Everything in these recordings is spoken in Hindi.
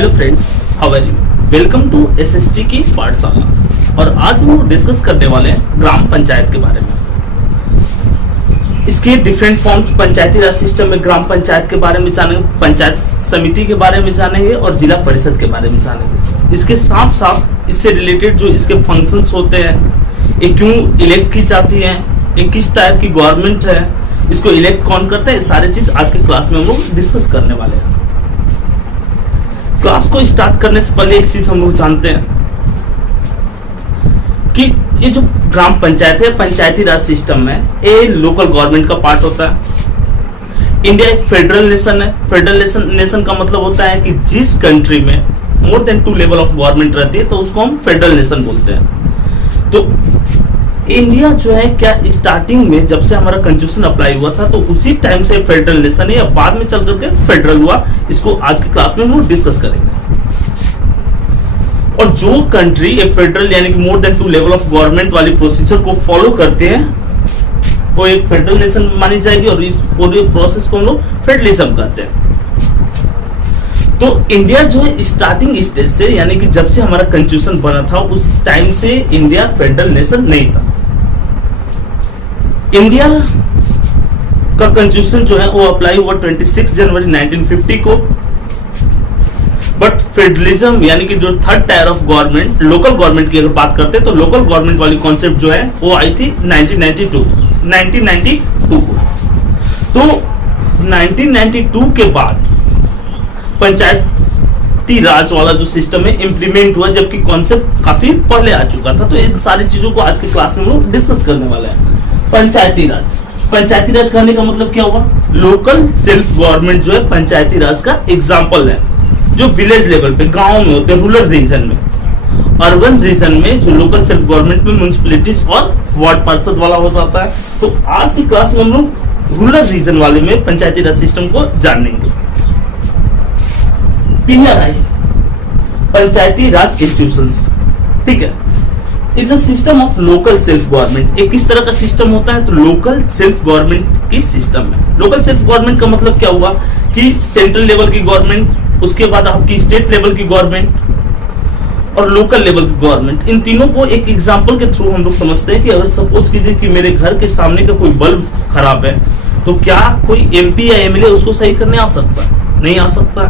Hello friends, how are you. Welcome to SST की पाठशाला। और आज हम लोग डिस्कस करने वाले हैं ग्राम पंचायत के बारे में। इसके डिफरेंट फॉर्म्स, पंचायती राज सिस्टम में ग्राम पंचायत के बारे में जानेंगे, पंचायत समिति के बारे में जानेंगे और जिला परिषद के बारे में जानेंगे। इसके साथ साथ इससे रिलेटेड जो इसके फंक्शंस होते हैं, ये क्यों इलेक्ट की जाती है, ये किस टाइप की गवर्नमेंट है, इसको इलेक्ट कौन करता है, ये सारी चीज आज के क्लास में हम लोग डिस्कस करने वाले हैं। क्लास को स्टार्ट करने से पहले एक चीज हम लोग जानते हैं कि ये जो ग्राम पंचायत है, पंचायती राज सिस्टम है, ये लोकल गवर्नमेंट का पार्ट होता है। इंडिया एक फेडरल नेशन है। फेडरल नेशन का मतलब होता है कि जिस कंट्री में more than 2 level of government रहती है तो उसको हम फेडरल नेशन बोलते हैं। तो इंडिया जो है, क्या स्टार्टिंग में जब से हमारा कॉन्स्टिट्यूशन अप्लाई हुआ था तो उसी टाइम से फेडरल नेशन है या बाद में चल करके फेडरल हुआ, इसको आज की क्लास में हम डिस्कस करेंगे। और जो कंट्री ये फेडरल यानी कि more than 2 level of government वाली प्रोसीजर को फॉलो करते हैं वो एक फेडरल नेशन मानी जाएगी और इस पूरे प्रोसेस को हम लोग फेडरलिज्म कहते हैं। तो इंडिया जो है स्टार्टिंग स्टेज से यानी कि जब से हमारा कॉन्स्टिट्यूशन बना था उस टाइम से इंडिया फेडरल नेशन नहीं था। इंडिया का कॉन्स्टिट्यूशन जो है वो अप्लाई हुआ 26 जनवरी 1950 को। बट फेडरलिज्म यानी कि जो third tier of government, local government की अगर बात करते हैं तो लोकल गवर्नमेंट वाली कॉन्सेप्ट जो है वो आई थी 1992 को। तो 1992 के बाद पंचायती राज वाला जो सिस्टम है इम्प्लीमेंट हुआ, जबकि कॉन्सेप्ट काफी पहले आ चुका था। तो इन सारी चीजों को आज की क्लास में हम लोग डिस्कस करने वाले हैं। पंचायती राज, पंचायती राज कहने का मतलब क्या हुआ? लोकल सेल्फ गवर्नमेंट जो है पंचायती राज का एग्जाम्पल है, जो विलेज लेवल पे, गांव में होते हैं, रूरल रीजन में। अर्बन रीजन में जो लोकल सेल्फ गवर्नमेंट में म्युनिसिपैलिटीज और वार्ड पार्षद वाला हो जाता है। तो आज की क्लास में हम लोग रूरल रीजन वाले में पंचायती राज सिस्टम को जानेंगे। PRI, पंचायती राज इंस्टीट्यूशंस, ठीक है, is a system of local self government. एक किस तरह का सिस्टम होता है? तो लोकल सेल्फ गवर्नमेंट की सिस्टम है। लोकल सेल्फ गवर्नमेंट का मतलब क्या हुआ कि सेंट्रल लेवल की गवर्नमेंट, उसके बाद आपकी स्टेट लेवल की गवर्नमेंट और लोकल लेवल की गवर्नमेंट, इन तीनों को एक एग्जांपल के थ्रू हम लोग समझते हैं कि अगर सपोज कीजिए कि मेरे घर के सामने का कोई बल्ब खराब है तो क्या कोई MP या MLA उसको सही करने आ सकता है? नहीं आ सकता।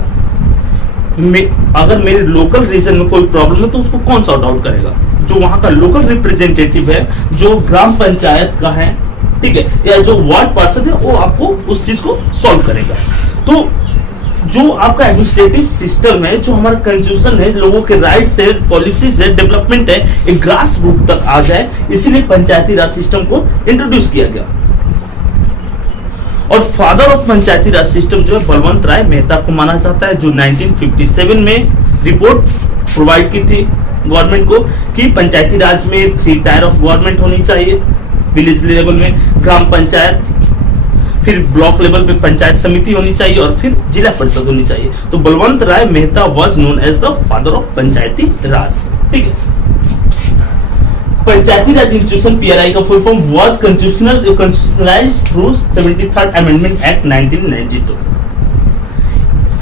अगर मेरे लोकल रीजन में कोई प्रॉब्लम है तो उसको कौन सॉर्ट आउट करेगा? जो वहां का लोकल रिप्रेजेंटेटिव है, जो ग्राम पंचायत का है, ठीक है, या जो वार्ड पार्षद है, वो आपको उस चीज को सॉल्व करेगा। तो जो आपका एडमिनिस्ट्रेटिव सिस्टम है, जो हमारा कॉन्स्टिट्यूशन है, लोगों के राइट्स है, पॉलिसीज है, डेवलपमेंट है, एक ग्रास रूट तक आ जाए, इसीलिए पंचायती राज सिस्टम को इंट्रोड्यूस किया गया। और father of Panchayati Raj system जो है बलवंत राय मेहता को माना जाता है, जो 1957 में रिपोर्ट प्रोवाइड की थी गवर्नमेंट को कि पंचायती राज में 3 टायर ऑफ गवर्नमेंट होनी चाहिए। विलेज लेवल में ग्राम पंचायत, फिर ब्लॉक लेवल पे पंचायत समिति होनी चाहिए और फिर जिला परिषद होनी चाहिए। तो Balwant Rai Mehta was known as the father of Panchayati Raj, ठीक है। पंचायती राज इंस्टीट्यूशन PRI का full form was constitutionalized through 73rd amendment act 1992।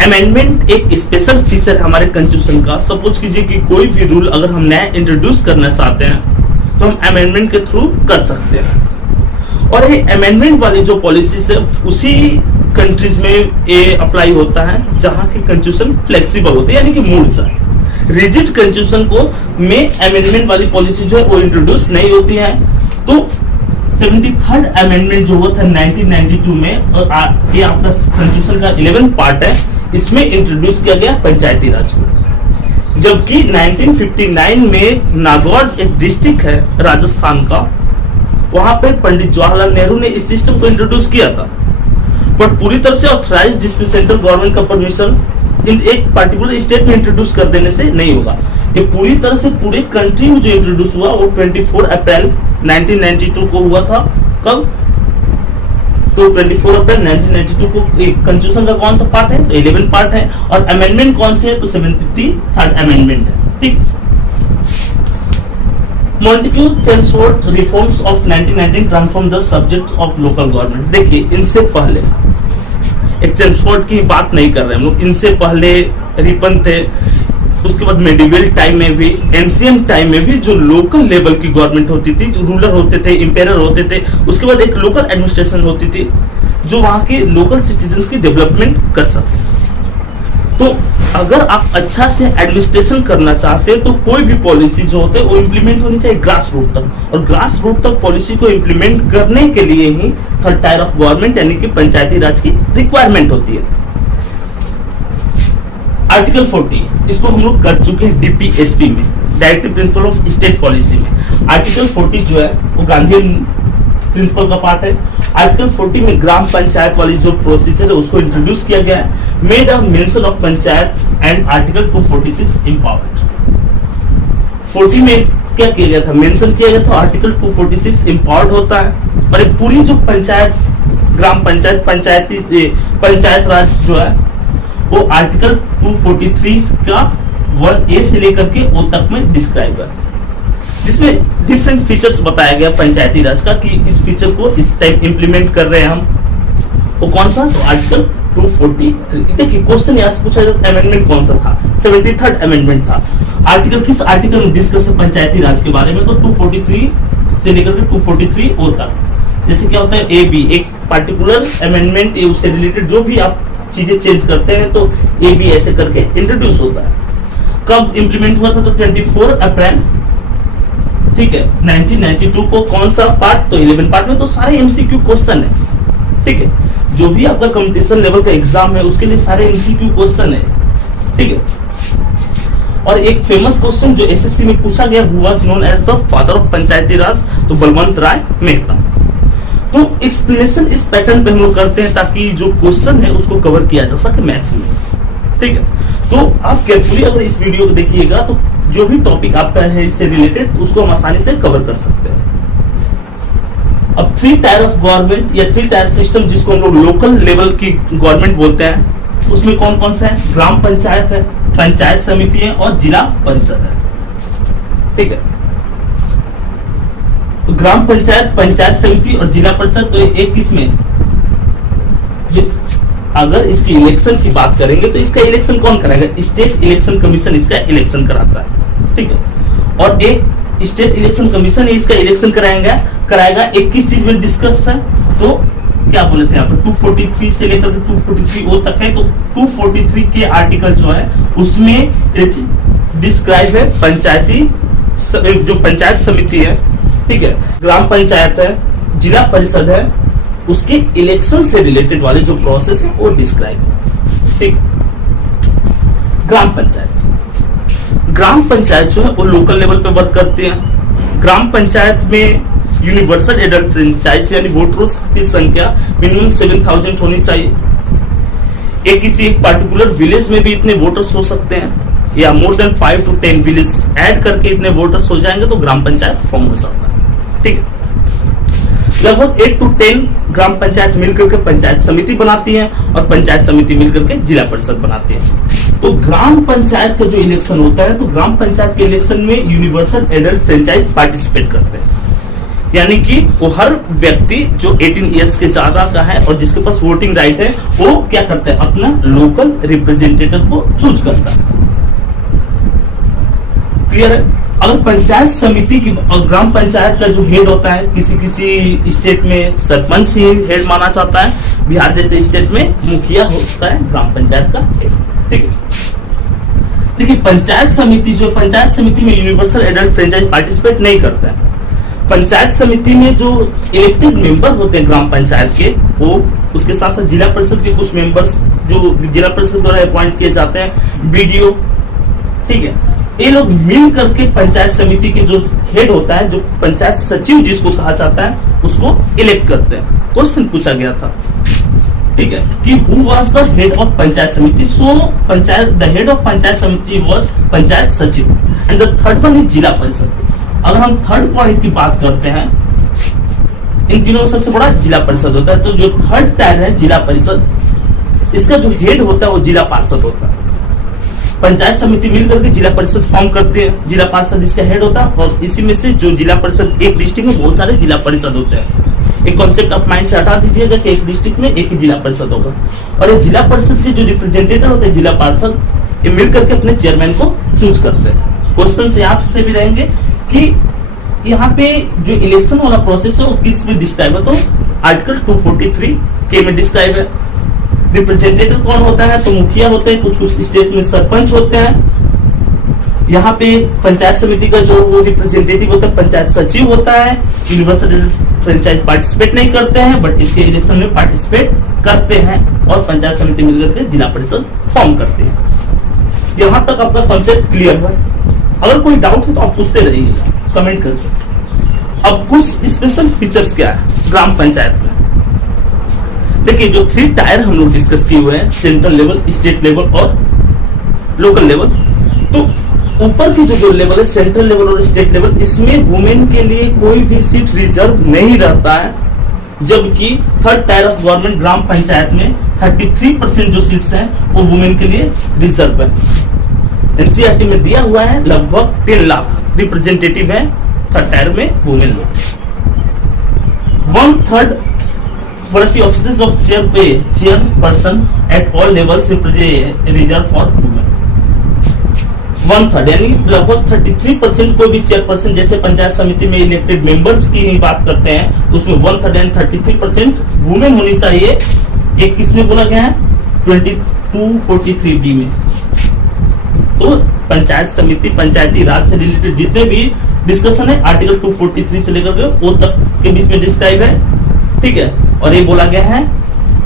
Amendment एक स्पेशल फीचर है हमारे कॉन्स्टिट्यूशन का। सपोज कीजिए कि कोई भी रूल अगर हम नया इंट्रोड्यूस करना चाहते हैं तो हम अमेंडमेंट के थ्रू कर सकते हैं। और ये अमेंडमेंट वाली जो पॉलिसीज है उसी कंट्रीज में ये अप्लाई होता है जहां की कॉन्स्टिट्यूशन फ्लेक्सिबल होती है, यानी कि मूड सा रिजिड कॉन्स्टिट्यूशन को में अमेंडमेंट वाली पॉलिसी जो है वो इंट्रोड्यूस नहीं होती है। तो 73rd अमेंडमेंट जो हुआ था 1992 में, और ये आपका कॉन्स्टिट्यूशन का 11 पार्ट है, इसमें इंट्रोड्यूस किया गया पंचायती राज को। जबकि 1959 में नागौर एक डिस्ट्रिक्ट है राजस्थान का, वहां पे पंडित जवाहरलाल नेहरू ने इस सिस्टम को इंट्रोड्यूस किया था। बट पूरी तरह से ऑथराइज्ड जिसमें सेंट्रल गवर्नमेंट का परमिशन इन एक पर्टिकुलर स्टेट में इंट्रोड्यूस कर देने से नहीं होगा। ये पूरी तरह से पूरे कंट्री में जो इंट्रोड्यूस हुआ वो 24 अप्रैल 1992 को हुआ था। कब? तो 24 अप्रैल 1992 को कॉन्स्टिट्यूशन का कौन सा पार्ट है? तो 11 पार्ट है। और अमेंडमेंट कौन से है? तो 73rd अमेंडमेंट है, ठीक। Montagu Chelmsford reforms of 1919 transform the subject of local government. देखिए, इनसे पहले एक चेम्सफोर्ड की बात नहीं कर रहे हम लोग, इनसे पहले रिपन थे, उसके बाद मेडिवल टाइम में भी, एंशियंट टाइम में भी जो लोकल लेवल की गवर्नमेंट होती थी, जो रूलर होते थे, इंपेरर होते थे, उसके बाद एक लोकल एडमिनिस्ट्रेशन होती थी जो वहां के लोकल सिटीजन्स की डेवलपमेंट कर सकते। तो अगर आप अच्छा से एडमिनिस्ट्रेशन करना चाहते हैं तो कोई भी पॉलिसी जो होते हैं वो इम्प्लीमेंट होनी चाहिए ग्रास रूट तक, और ग्रास रूट तक पॉलिसी को इम्प्लीमेंट करने के लिए ही थर्ड टायर ऑफ गवर्नमेंट यानी कि पंचायती राज की रिक्वायरमेंट होती है। आर्टिकल 40 इसको हम लोग कर चुके हैं डीपीएसपी में, directive principle of state policy में। आर्टिकल 40 जो है वो गांधी प्रिंसिपल का पार्ट है। आर्टिकल 40 में ग्राम पंचायत वाली जो प्रोसीजर है उसको इंट्रोड्यूस किया गया है, made a mention of panchayat and article 246 empowered. 40 में क्या किया गया था, मेंशन किया गया था, आर्टिकल 246 इम्पावर्ड होता है, और एक पूरी जो पंचायत, ग्राम पंचायत, पंचायत राज जो है वो आर्टिकल 243 का 1A से लेकर के O तक में डिस्क्राइब है, जिसमें डिफरेंट फीचर्स बताया गया पंचायती राज का कि इस फीचर को इस टाइम इंप्लीमेंट कर रहे हैं हम। वो कौन सा, तो आर्टिकल 243। देखिए क्वेश्चन यहाँ से पूछा जाता, अमेंडमेंट कौन सा था, 73rd अमेंडमेंट था। आर्टिकल किस आर्टिकल में डिस्कस है पंचायती राज के बारे में, तो 243 से लेकर के 243 तक। जैसे क्या होता है ए बी, एक पार्टिकुलर अमेंडमेंट उससे रिलेटेड जो भी आप चीजें चेंज करते हैं तो ए बी ऐसे करके इंट्रोड्यूस होता है। कब इंप्लीमेंट हुआ था, तो 24 अप्रैल, ठीक है, 1992 को। कौन सा पार्ट, तो 11 पार्ट में। तो सारे एमसीक्यू क्वेश्चन है, ठीक है, जो भी आपका कंपटीशन लेवल का एग्जाम है उसके लिए सारे एमसीक्यू क्वेश्चन है, ठीक है। और एक फेमस क्वेश्चन जो एसएससी में पूछा गया, who was known as the father of Panchayati Raj, तो बलवंत राय मेहता। तो एक्सप्लेनेशन इस पैटर्न पे हम लोग करते हैं ताकि जो क्वेश्चन है उसको कवर किया जा सके मैथ्स में, ठीक है। तो आप केयरफुली अगर इस वीडियो को देखिएगा तो जो भी टॉपिक आपका है इससे रिलेटेड उसको हम आसानी से कवर कर सकते हैं। अब 3 टायर ऑफ गवर्नमेंट या 3 टायर सिस्टम जिसको हम लोग लोकल लेवल की गवर्नमेंट बोलते हैं, उसमें कौन कौन सा है, ग्राम पंचायत है, पंचायत समिति है और जिला परिषद है, ठीक है। तो ग्राम पंचायत, पंचायत समिति और जिला परिषद, तो एक किसमें, अगर इसकी इलेक्शन की बात करेंगे तो इसका इलेक्शन कौन कराएगा, स्टेट इलेक्शन कमीशन इसका इलेक्शन कराता है, ठीक है। और एक स्टेट इलेक्शन कमीशन इसका इलेक्शन कराएगा एक किस चीज में डिस्कस है, तो क्या बोले थे यहाँ पर 243 से लेकर 243 तक है। तो 243 के आर्टिकल जो है उसमें डिस्क्राइब है पंचायती, जो पंचायत समिति है, ठीक है, ग्राम पंचायत है, जिला परिषद है, उसके इलेक्शन से रिलेटेड वाले जो प्रोसेस है वो डिस्क्राइब है, ठीक। ग्राम पंचायत जो है वो लोकल लेवल पे वर्क करते हैं। ग्राम पंचायत में यूनिवर्सल एडल्ट फ्रेंचाइज यानी वोटरों की संख्या मिनिमम 7000 होनी चाहिए। किसी एक पर्टिकुलर विलेज में भी इतने वोटर्स हो सकते हैं, या more than 5 to 10 village add करके इतने वोटर्स हो जाएंगे तो ग्राम पंचायत फॉर्म हो सकता है, ठीक है। लगभग 8 to 10 ग्राम पंचायत मिलकर के पंचायत समिति बनाती है और पंचायत समिति मिलकर के जिला परिषद बनाती है। तो ग्राम पंचायत का जो इलेक्शन होता है, तो ग्राम पंचायत के इलेक्शन में यूनिवर्सल एडल्ट फ्रेंचाइज पार्टिसिपेट करते हैं, यानी कि वो हर व्यक्ति जो 18 इयर्स के ज्यादा का है और जिसके पास वोटिंग राइट है वो क्या करता है, अपना लोकल रिप्रेजेंटेटिव को चूज करता है। क्लियर है। अगर पंचायत समिति की और ग्राम पंचायत का जो हेड होता है, किसी स्टेट में सरपंच ही हेड माना जाता है, बिहार जैसे स्टेट में मुखिया होता है ग्राम पंचायत का हेड, ठीक है। देखिए पंचायत समिति में यूनिवर्सल एडल्ट फ्रेंचाइज पार्टिसिपेट नहीं करता है। पंचायत समिति में जो इलेक्टेड मेंबर होते हैं ग्राम पंचायत के, वो उसके साथ साथ जिला परिषद के कुछ मेंबर्स जो जिला परिषद द्वारा अपॉइंट किए जाते हैं, बीडीओ, ठीक है, ये लोग मिल करके पंचायत समिति के जो हेड होता है, जो पंचायत सचिव जिसको कहा जाता है, उसको इलेक्ट करते हैं। क्वेश्चन पूछा गया था, ठीक है, कि who was the head of Panchayat Samiti, so the head of Panchayat Samiti was Panchayat Sachiv and the third one is Zila Parishad. अगर हम थर्ड पॉइंट की बात करते हैं, इन तीनों में सबसे बड़ा जिला परिषद होता है। तो जो थर्ड टायर है जिला परिषद, इसका जो हेड होता है वो जिला पार्षद होता है। पंचायत समिति मिलकर के जिला परिषद फॉर्म करते हैं, जिला पार्षद इसका हेड होता है। और इसी में से जो जिला परिषद, एक डिस्ट्रिक्ट में बहुत सारे जिला परिषद होते हैं, एक कॉन्सेप्ट ऑफ माइंड से हटा दीजिएगा कि एक डिस्ट्रिक्ट में एक ही जिला परिषद होगा, और ये जिला परिषद के जो रिप्रेजेंटेटिव होते हैं जिला पार्षद, ये मिलकर के अपने चेयरमैन को चूज करते हैं। क्वेश्चन यहाँ से भी रहेंगे कि यहाँ पे जो इलेक्शन वाला प्रोसेस है वो किस में डिस्क्राइब है, तो आर्टिकल 243 के में डिस्क्राइब है। रिप्रेजेंटेटिव कौन होता है, तो मुखिया होते हैं, कुछ कुछ स्टेट में सरपंच होते हैं। यहाँ पे पंचायत समिति का जो वो रिप्रेजेंटेटिव होता है पंचायत सचिव होता है। यूनिवर्सल फ्रेंचाइज पार्टिसिपेट नहीं करते हैं, बट इसके इलेक्शन में पार्टिसिपेट करते हैं, और पंचायत समिति मिलकर के जिला परिषद फॉर्म करते हैं। यहाँ तक आपका कॉन्सेप्ट क्लियर है। अगर कोई डाउट है तो आप पूछते रहिएगा कमेंट करके। अब कुछ स्पेशल फीचर्स क्या है ग्राम पंचायत में, देखिए जो 3 टायर हम लोग डिस्कस किए हुए हैं, सेंट्रल लेवल, स्टेट लेवल और लोकल लेवल। तो ऊपर की जो लेवल है सेंट्रल लेवल और स्टेट लेवल, इसमें वुमेन के लिए कोई भी सीट रिजर्व नहीं रहता है, जबकि 3rd टायर ऑफ गवर्नमेंट ग्राम पंचायत में 33% जो सीट्स हैं वो वुमेन के लिए रिजर्व है। एनसीईआरटी में दिया हुआ है लगभग 3 लाख रिप्रेजेंटेटिव है 3rd टायर में वुमेन लोग। 1/3 variety offices of chairperson at all levels reserve for women. 1/3 यानी लगभग 33% कोई भी चेयरपर्सन, जैसे पंचायत समिति में इलेक्टेड मेंबर्स की ही बात करते हैं तो उसमें 1/3 यानी 33% वुमेन होनी चाहिए। एक किसमें बोला गया है 2243D में। तो पंचायत समिति पंचायती राज से रिलेटेड जितने भी डिस्कशन है आर्टिकल 243 से लेकर वो तक के बीच में डिस्क्राइब है, ठीक है। और ये बोला गया है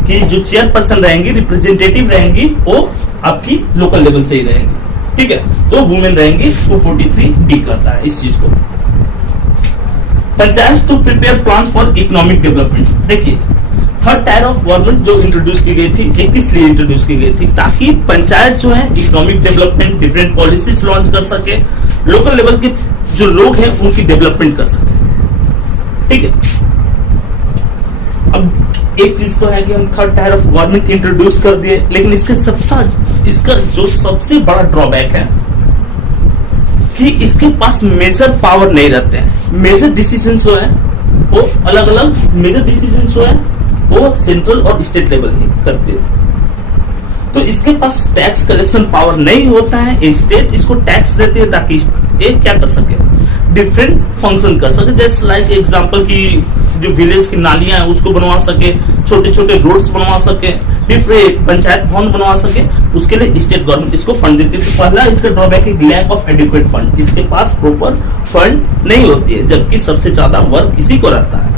कि जो चेयरपर्सन रहेंगी रिप्रेजेंटेटिव रहेंगी वो आपकी लोकल लेवल से ही रहेंगी, ठीक है। तो वुमेन रहेंगी 243B करता है इस चीज को। Panchayat to prepare plan for economic development, देखिए 3rd टायर ऑफ गवर्नमेंट जो इंट्रोड्यूस की गई थी, ये किस लिए इंट्रोड्यूस की गई थी, ताकि पंचायत जो है economic development different policies launch कर सके, लोकल लेवल के जो लोग हैं उनकी डेवलपमेंट कर सके, ठीक है। अब एक चीज तो है कि हम 3rd tier of government introduce कर दिए, लेकिन इसका जो सबसे बड़ा ड्रॉबैक है कि इसके पास मेजर पावर नहीं रहते हैं। मेजर डिसीजन जो है वो अलग अलग मेजर डिसीजन जो है वो सेंट्रल और स्टेट लेवल ही करते हैं। तो इसके पास टैक्स कलेक्शन पावर नहीं होता है, स्टेट इसको टैक्स देती है ताकि ये क्या कर सके, डिफरेंट फंक्शन कर सके। जैसे लाइक एग्जांपल की जो विलेज की नालियां हैं उसको बनवा सके, छोटे छोटे रोड्स बनवा सके, डिफरेंट पंचायत भवन बनवा सके, उसके लिए स्टेट गवर्नमेंट इसको फंड देती है। तो पहला इसका ड्रॉबैक है लैक ऑफ एडिक्वेट फंड, इसके पास प्रॉपर फंड नहीं होती है, जबकि सबसे ज्यादा वर्क इसी को रहता है।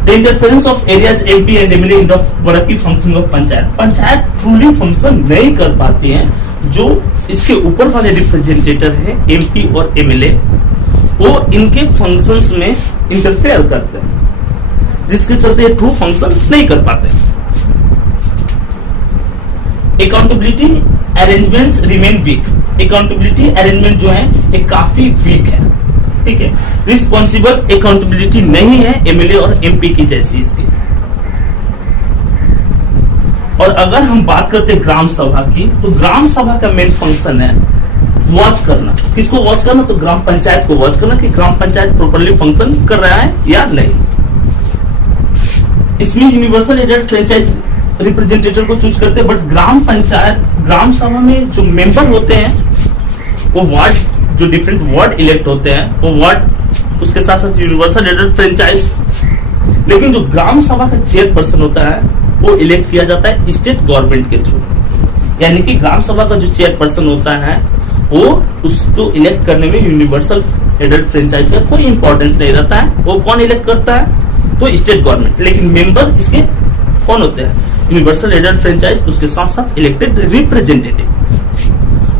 The interference of areas MP and MLA in the working functioning of panchayat truly function नहीं कर पाती हैं। जो इसके ऊपर वाले रिप्रेजेंटेटिव है MP और MLA, वो इनके फंक्शंस में इंटरफेयर करते हैं, जिसके चलते ये ट्रू फंक्शन नहीं कर पाते। Accountability arrangements remain weak, accountability arrangement जो है ये काफी वीक है, ठीक है। रिस्पॉन्सिबल अकाउंटेबिलिटी नहीं है एमएलए और एमपी की जैसी इसकी। और अगर हम बात करते हैं ग्राम सभा की, तो ग्राम सभा का मेन फंक्शन है वॉच करना। किसको वॉच करना, तो ग्राम पंचायत को वॉच करना कि ग्राम पंचायत प्रॉपर्ली फंक्शन कर रहा है या नहीं। इसमें यूनिवर्सल एडेड फ्रेंचाइज रिप्रेजेंटेटिव को चूज करते हैं, बट ग्राम पंचायत ग्राम सभा में जो मेंबर होते हैं वो वार्ड, जो डिफरेंट वार्ड इलेक्ट होते हैं वो वार्ड, उसके साथ साथ यूनिवर्सल एडेड फ्रेंचाइज। लेकिन जो ग्राम सभा का चेयरपर्सन होता है वो इलेक्ट किया जाता है स्टेट गवर्नमेंट के थ्रू, यानी कि ग्राम सभा का जो चेयरपर्सन होता है वो उसको इलेक्ट करने में यूनिवर्सल एडेड फ्रेंचाइज का कोई इंपॉर्टेंस नहीं रहता है। वो कौन इलेक्ट करता है, तो स्टेट गवर्नमेंट। लेकिन मेंबर इसके कौन होते हैं, यूनिवर्सल एडेड फ्रेंचाइज, उसके साथ साथ इलेक्टेड रिप्रेजेंटेटिव।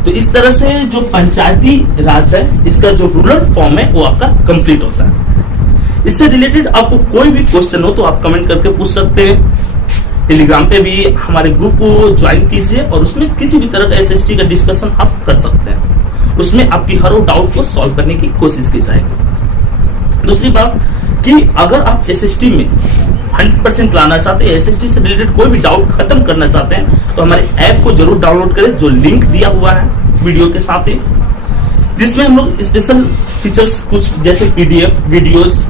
तो इस तरह से जो पंचायती राज है इसका जो रूरल फॉर्म है वो आपका कंप्लीट होता है। इससे रिलेटेड आपको कोई भी क्वेश्चन हो तो आप कमेंट करके पूछ सकते हैं। टेलीग्राम पे भी हमारे ग्रुप को ज्वाइन कीजिए और उसमें किसी भी तरह का एसएसटी का डिस्कशन आप कर सकते हैं। उसमें आपकी हर डाउट को सॉल्व करने की कोशिश की जाएगी। दूसरी बात कि अगर आप एसएसटी में 100% लाना चाहते हैं, एसएसटी से रिलेटेड कोई भी डाउट खत्म करना चाहते हैं, तो हमारे ऐप को जरूर डाउनलोड करें, जो लिंक दिया हुआ है वीडियो के साथ ही, जिसमें हम लोग स्पेशल फीचर्स कुछ जैसे PDF, videos,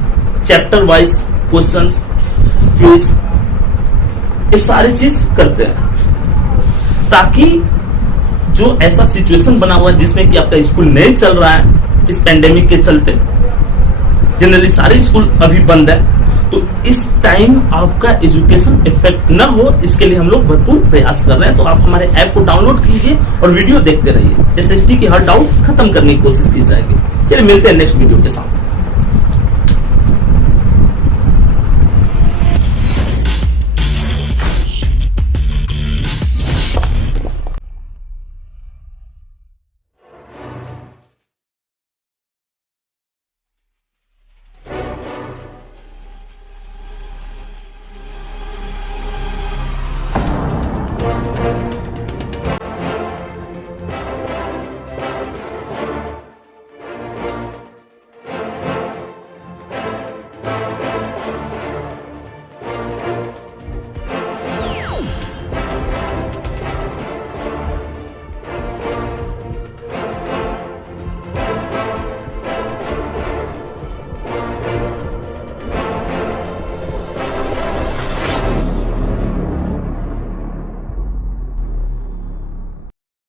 chapter wise questions, quiz, ये सारी चीज करते हैं, ताकि जो ऐसा सिचुएशन बना हुआ है जिसमें कि आपका स्कूल नहीं चल रहा है इस पेंडेमिक के चलते, जनरली सारे स्कूल अभी बंद है, तो इस टाइम आपका एजुकेशन इफेक्ट ना हो, इसके लिए हम लोग भरपूर प्रयास कर रहे हैं। तो आप हमारे ऐप को डाउनलोड कीजिए और वीडियो देखते रहिए। एसएसटी की हर डाउट खत्म करने की कोशिश की जाएगी। चलिए मिलते हैं नेक्स्ट वीडियो के साथ।